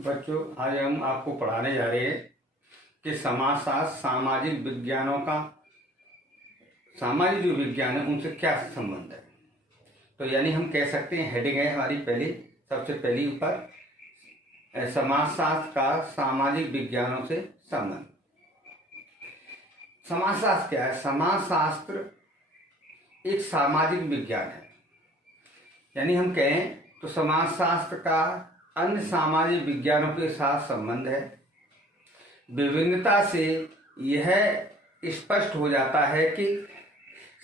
बच्चों, आज हम आपको पढ़ाने जा रहे हैं कि समाजशास्त्र सामाजिक विज्ञानों का सामाजिक जो विज्ञान है उनसे क्या संबंध है। तो यानी हम कह सकते हैं, हेडिंग है हमारी सबसे पहली ऊपर समाजशास्त्र का सामाजिक विज्ञानों से संबंध। समाजशास्त्र क्या है? समाजशास्त्र एक सामाजिक विज्ञान है। यानी हम कहें तो समाजशास्त्र का अन्य सामाजिक विज्ञानों के साथ संबंध है। विभिन्नता से यह स्पष्ट हो जाता है कि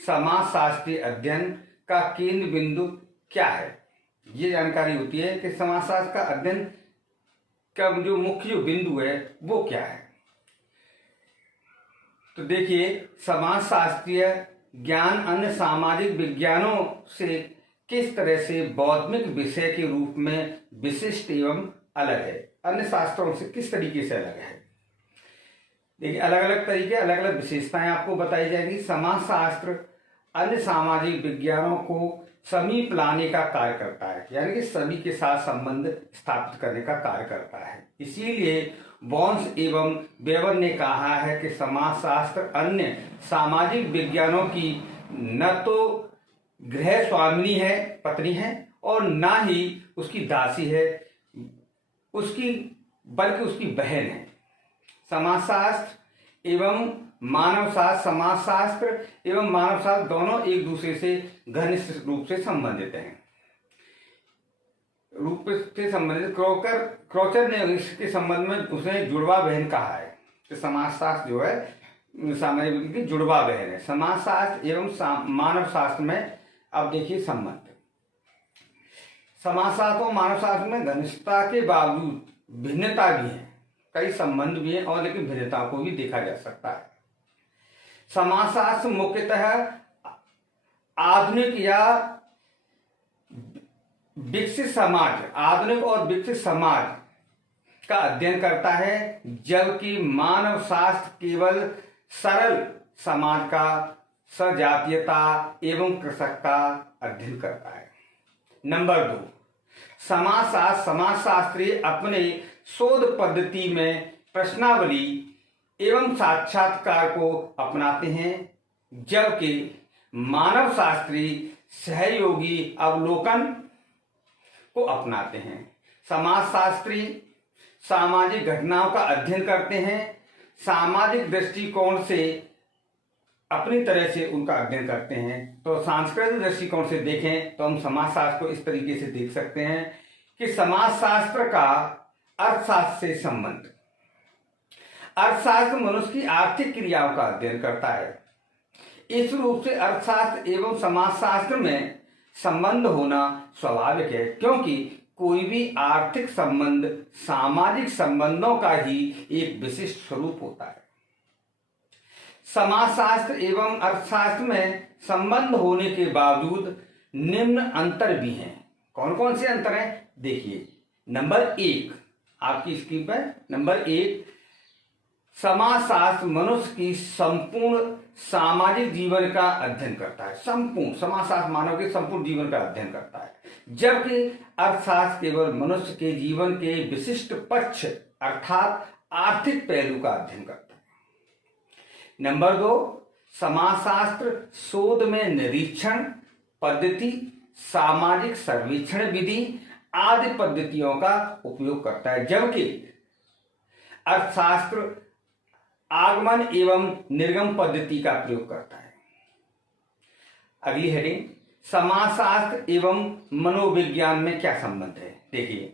समाजशास्त्रीय अध्ययन का केंद्र बिंदु क्या है। ये जानकारी होती है कि समाजशास्त्र का अध्ययन का जो मुख्य बिंदु है वो क्या है। तो देखिए, समाजशास्त्रीय ज्ञान अन्य सामाजिक विज्ञानों से किस तरह से बौद्धिक विषय के रूप में विशिष्ट एवं अलग है। अन्य शास्त्रों से किस तरीके से अलग है। देखिए, अलग अलग तरीके, अलग अलग विशेषताएं आपको बताई जाएगी। समाजशास्त्र अन्य सामाजिक विज्ञानों को समीप लाने का कार्य करता है, यानी कि सभी के साथ संबंध स्थापित करने का कार्य करता है। इसीलिए बॉन्स एवं वेबर ने कहा है कि समाजशास्त्र अन्य सामाजिक विज्ञानों की न तो गृह स्वामिनी है, पत्नी है, और ना ही उसकी दासी है, बल्कि उसकी बहन है। समाजशास्त्र एवं मानवशास्त्र, समाजशास्त्र एवं मानवशास्त्र दोनों एक दूसरे से घनिष्ठ रूप से संबंधित हैं। क्रोचर ने इसके संबंध में उसने जुड़वा बहन कहा है कि समाजशास्त्र जो है सामाजिक विज्ञान की जुड़वा बहन है। समाजशास्त्र एवं मानवशास्त्र में अब देखिए संबंध। समाजशास्त्र और मानवशास्त्र में घनिष्ठता के बावजूद भिन्नता भी है, कई संबंध भी हैं, और लेकिन भिन्नता को भी देखा जा सकता है। समाजशास्त्र मुख्यतः आधुनिक या विकसित समाज, आधुनिक और विकसित समाज का अध्ययन करता है, जबकि मानवशास्त्र केवल सरल समाज का, सजातीयता एवं कृषक का अध्ययन करता है। नंबर 2, समाजशास्त्री अपने शोध पद्धति में प्रश्नावली एवं साक्षात्कार को अपनाते हैं, जबकि मानवशास्त्री सहयोगी अवलोकन को अपनाते हैं। समाजशास्त्री सामाजिक घटनाओं का अध्ययन करते हैं, सामाजिक दृष्टिकोण से अपनी तरह से उनका अध्ययन करते हैं। तो सांस्कृतिक दृष्टिकोण से देखें तो हम समाजशास्त्र को इस तरीके से देख सकते हैं कि समाजशास्त्र का अर्थशास्त्र से संबंध। अर्थशास्त्र मनुष्य की आर्थिक क्रियाओं का अध्ययन करता है। इस रूप से अर्थशास्त्र एवं समाजशास्त्र में संबंध होना स्वाभाविक है, क्योंकि कोई भी आर्थिक संबंध सामाजिक संबंधों का ही एक विशिष्ट स्वरूप होता है। समाजशास्त्र एवं अर्थशास्त्र में संबंध होने के बावजूद निम्न अंतर भी हैं। कौन कौन से अंतर हैं? देखिए, नंबर 1 आपकी स्क्रीन पर, नंबर 1, समाजशास्त्र मनुष्य की संपूर्ण सामाजिक जीवन का अध्ययन करता है। संपूर्ण समाजशास्त्र मानव के संपूर्ण जीवन का अध्ययन करता है, जबकि अर्थशास्त्र केवल मनुष्य के जीवन के विशिष्ट पक्ष अर्थात आर्थिक पहलू का अध्ययन करता है। नंबर 2, समाजशास्त्र शोध में निरीक्षण पद्धति, सामाजिक सर्वेक्षण विधि आदि पद्धतियों का उपयोग करता है, जबकि अर्थशास्त्र आगमन एवं निर्गम पद्धति का प्रयोग करता है। अगली हेडिंग, समाजशास्त्र एवं मनोविज्ञान में क्या संबंध है। देखिए,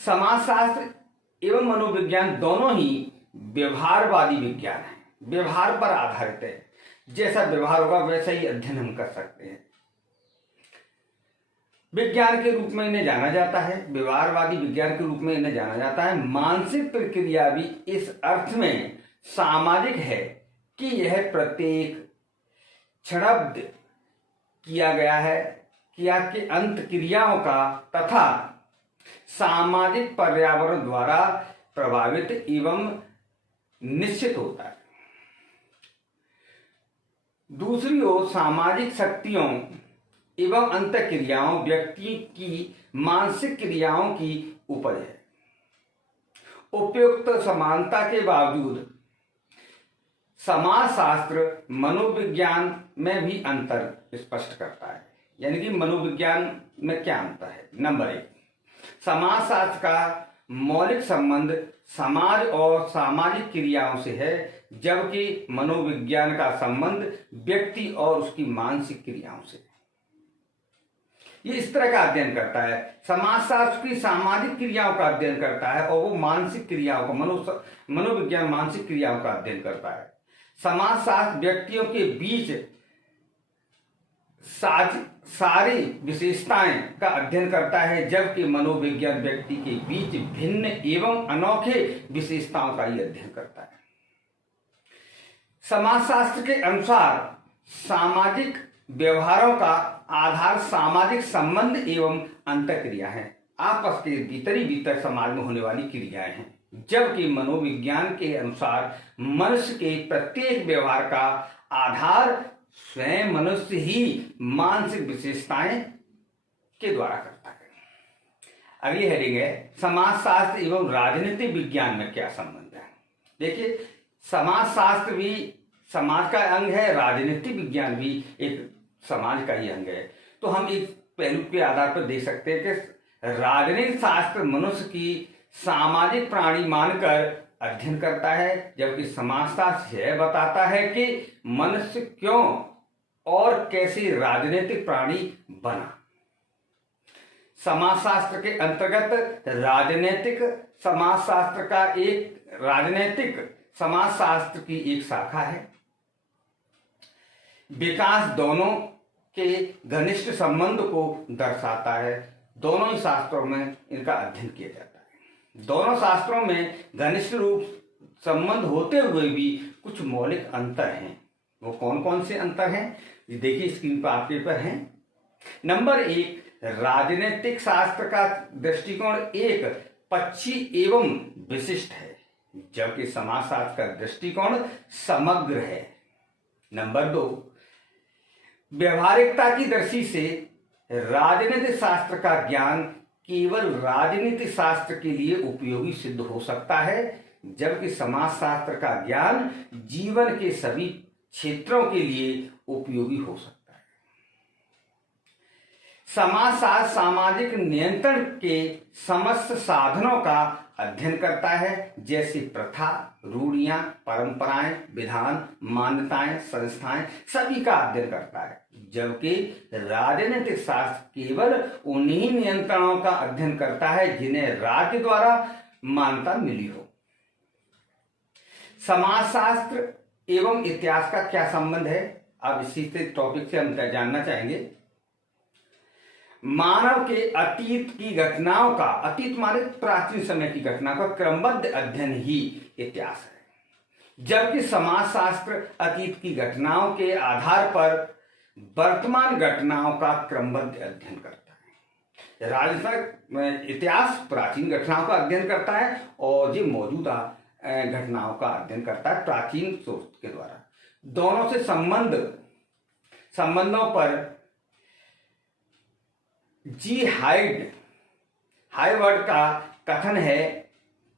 समाजशास्त्र एवं मनोविज्ञान दोनों ही व्यवहारवादी विज्ञान है, व्यवहार पर आधारित है। जैसा व्यवहार होगा वैसा ही अध्ययन हम कर सकते हैं। विज्ञान के रूप में इन्हें जाना जाता है, व्यवहारवादी विज्ञान के रूप में इन्हें जाना जाता है। मानसिक प्रक्रिया भी इस अर्थ में सामाजिक है कि यह प्रत्येक क्षणबद्ध किया गया है, क्रिया के अंत क्रियाओं का तथा सामाजिक पर्यावरण द्वारा प्रभावित एवं निश्चित होता है। दूसरी ओर सामाजिक शक्तियों एवं अंतःक्रियाओं व्यक्ति की मानसिक क्रियाओं की उपज है। उपयुक्त समानता के बावजूद समाजशास्त्र मनोविज्ञान में भी अंतर स्पष्ट करता है। यानी कि मनोविज्ञान में क्या अंतर है? नंबर 1, समाजशास्त्र का मौलिक संबंध समाज और सामाजिक क्रियाओं से है, जबकि मनोविज्ञान का संबंध व्यक्ति और उसकी मानसिक क्रियाओं से। ये इस तरह का अध्ययन करता है। समाजशास्त्र की सामाजिक क्रियाओं का अध्ययन करता है और वो मानसिक क्रियाओं का मनोविज्ञान मानसिक क्रियाओं का अध्ययन करता है। समाजशास्त्र व्यक्तियों के बीच सारी विशेषताएं का अध्ययन करता है, जबकि मनोविज्ञान व्यक्ति के बीच भिन्न एवं अनोखे विशेषताओं का ही अध्ययन करता है। समाजशास्त्र के अनुसार सामाजिक व्यवहारों का आधार सामाजिक संबंध एवं अंतःक्रिया है, आपस के भीतर ही भीतर समाज में होने वाली क्रियाएं हैं, जबकि मनोविज्ञान के अनुसार मनुष्य के प्रत्येक व्यवहार का आधार स्वयं मनुष्य ही मानसिक विशेषताएं के द्वारा करता है। अगली हेडिंग है समाजशास्त्र एवं राजनीतिक विज्ञान में क्या संबंध है। देखिए, समाजशास्त्र भी समाज का अंग है, राजनीतिक विज्ञान भी एक समाज का ही अंग है। तो हम इस पहलू के आधार पर देख सकते हैं कि राजनीतिक शास्त्र मनुष्य की सामाजिक प्राणी मानकर अध्ययन करता है, जबकि समाजशास्त्र यह बताता है कि मनुष्य क्यों और कैसे राजनीतिक प्राणी बना। समाजशास्त्र के अंतर्गत राजनीतिक समाजशास्त्र की एक शाखा है। विकास दोनों के घनिष्ठ संबंध को दर्शाता है। दोनों ही शास्त्रों में इनका अध्ययन किया जाता है। दोनों शास्त्रों में घनिष्ठ रूप संबंध होते हुए भी कुछ मौलिक अंतर हैं। वो कौन कौन से अंतर हैं? देखिए, स्क्रीन पर आपके पर हैं। नंबर 1, राजनीतिक शास्त्र का दृष्टिकोण एक पक्षी एवं विशिष्ट है, जबकि समाजशास्त्र का दृष्टिकोण समग्र है। नंबर 2, व्यवहारिकता की दृष्टि से राजनीतिक शास्त्र का ज्ञान केवल राजनीतिक शास्त्र के लिए उपयोगी सिद्ध हो सकता है, जबकि समाजशास्त्र का ज्ञान जीवन के सभी क्षेत्रों के लिए उपयोगी हो सकता है। समाजशास्त्र सामाजिक नियंत्रण के समस्त साधनों का अध्ययन करता है, जैसे प्रथा, रूढ़ियां, परंपराएं, विधान, मान्यताएं, संस्थाएं, सभी का अध्ययन करता है, जबकि राजनीतिक शास्त्र केवल उन्हीं नियंत्रणों का अध्ययन करता है जिन्हें राज्य द्वारा मान्यता मिली हो। समाजशास्त्र एवं इतिहास का क्या संबंध है? अब इसी से टॉपिक से हम जानना चाहेंगे। मानव के अतीत की घटनाओं का, अतीत माने प्राचीन समय की घटना का क्रमबद्ध अध्ययन ही इतिहास है, जबकि समाजशास्त्र अतीत की घटनाओं के आधार पर वर्तमान घटनाओं का क्रमबद्ध अध्ययन करता है। राजनीतिक इतिहास प्राचीन घटनाओं का अध्ययन करता है और ये मौजूदा घटनाओं का अध्ययन करता है प्राचीन सोच के द्वारा। दोनों से संबंधों पर जी हाइवर्ड का कथन है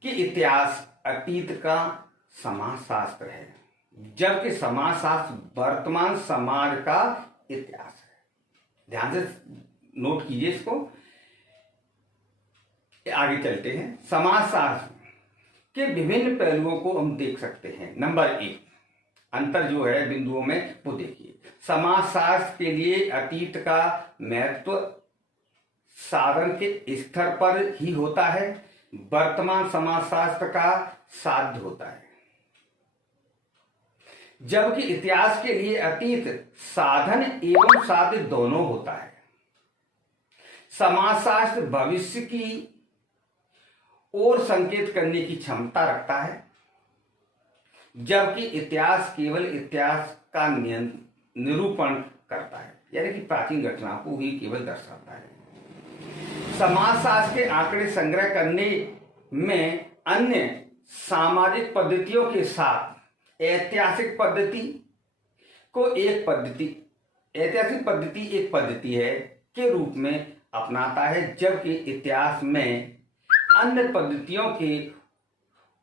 कि इतिहास अतीत का समाजशास्त्र है, जबकि समाजशास्त्र वर्तमान समाज का इतिहास है। ध्यान से नोट कीजिए इसको। आगे चलते हैं। समाजशास्त्र के विभिन्न पहलुओं को हम देख सकते हैं। नंबर 1, अंतर जो है बिंदुओं में वो देखिए। समाजशास्त्र के लिए अतीत का महत्व साधन के स्तर पर ही होता है, वर्तमान समाजशास्त्र का साध्य होता है, जबकि इतिहास के लिए अतीत साधन एवं साध्य दोनों होता है। समाजशास्त्र भविष्य की ओर संकेत करने की क्षमता रखता है, जबकि इतिहास केवल इतिहास का निरूपण करता है, यानी कि प्राचीन घटनाओं को ही केवल दर्शाता है। समाजशास्त्र के आंकड़े संग्रह करने में अन्य सामाजिक पद्धतियों के साथ ऐतिहासिक पद्धति एक पद्धति है के रूप में अपनाता है, जबकि इतिहास में अन्य पद्धतियों के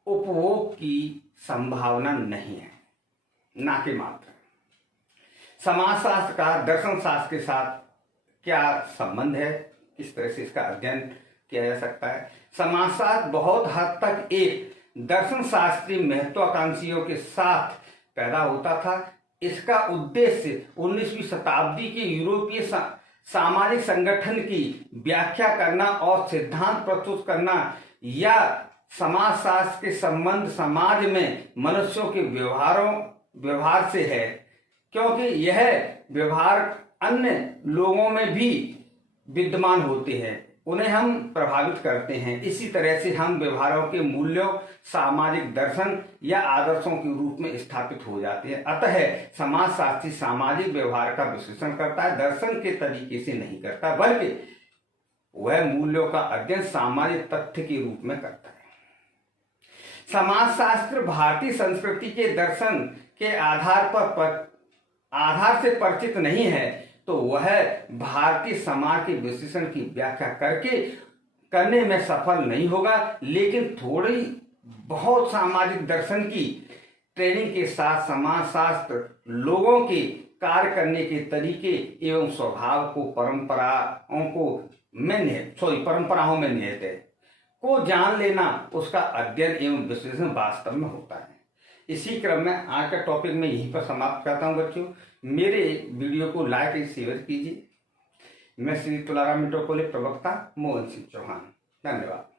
उपभोग की संभावना नहीं है, ना के मात्र। समाजशास्त्र का दर्शन शास्त्र के साथ क्या संबंध है, किस तरह से इसका अध्ययन किया जा सकता है। समाजशास्त्र बहुत हद तक एक दर्शन शास्त्रीय महत्वाकांक्षियों के साथ पैदा होता था। इसका उद्देश्य 19वीं शताब्दी के यूरोपीय सामाजिक संगठन की व्याख्या करना और सिद्धांत प्रस्तुत करना, या समाजशास्त्र के संबंध समाज में मनुष्यों के व्यवहार से है, क्योंकि यह व्यवहार अन्य लोगों में भी विद्यमान होते हैं, उन्हें हम प्रभावित करते हैं। इसी तरह से हम व्यवहारों के मूल्यों, सामाजिक दर्शन या आदर्शों के रूप में स्थापित हो जाते हैं। अतः समाजशास्त्री सामाजिक व्यवहार का विश्लेषण करता है, दर्शन के तरीके से नहीं करता, बल्कि वह मूल्यों का अध्ययन सामाजिक तथ्य के रूप में करता है। समाजशास्त्र भारतीय संस्कृति के दर्शन के आधार से परिचित नहीं है, तो वह भारतीय समाज के विश्लेषण की व्याख्या करने में सफल नहीं होगा। लेकिन थोड़ी बहुत सामाजिक दर्शन की ट्रेनिंग के साथ समाजशास्त्र लोगों के कार्य करने के तरीके एवं स्वभाव को परंपराओं में निहित है को जान लेना, उसका अध्ययन एवं विश्लेषण वास्तव में होता है। इसी क्रम में आज का टॉपिक मैं यहीं पर समाप्त करता हूं बच्चों। मेरे वीडियो को लाइक और शेयर कीजिए। मैं श्री तुलाराम मीटर कॉलेज प्रवक्ता मोहन सिंह चौहान, धन्यवाद।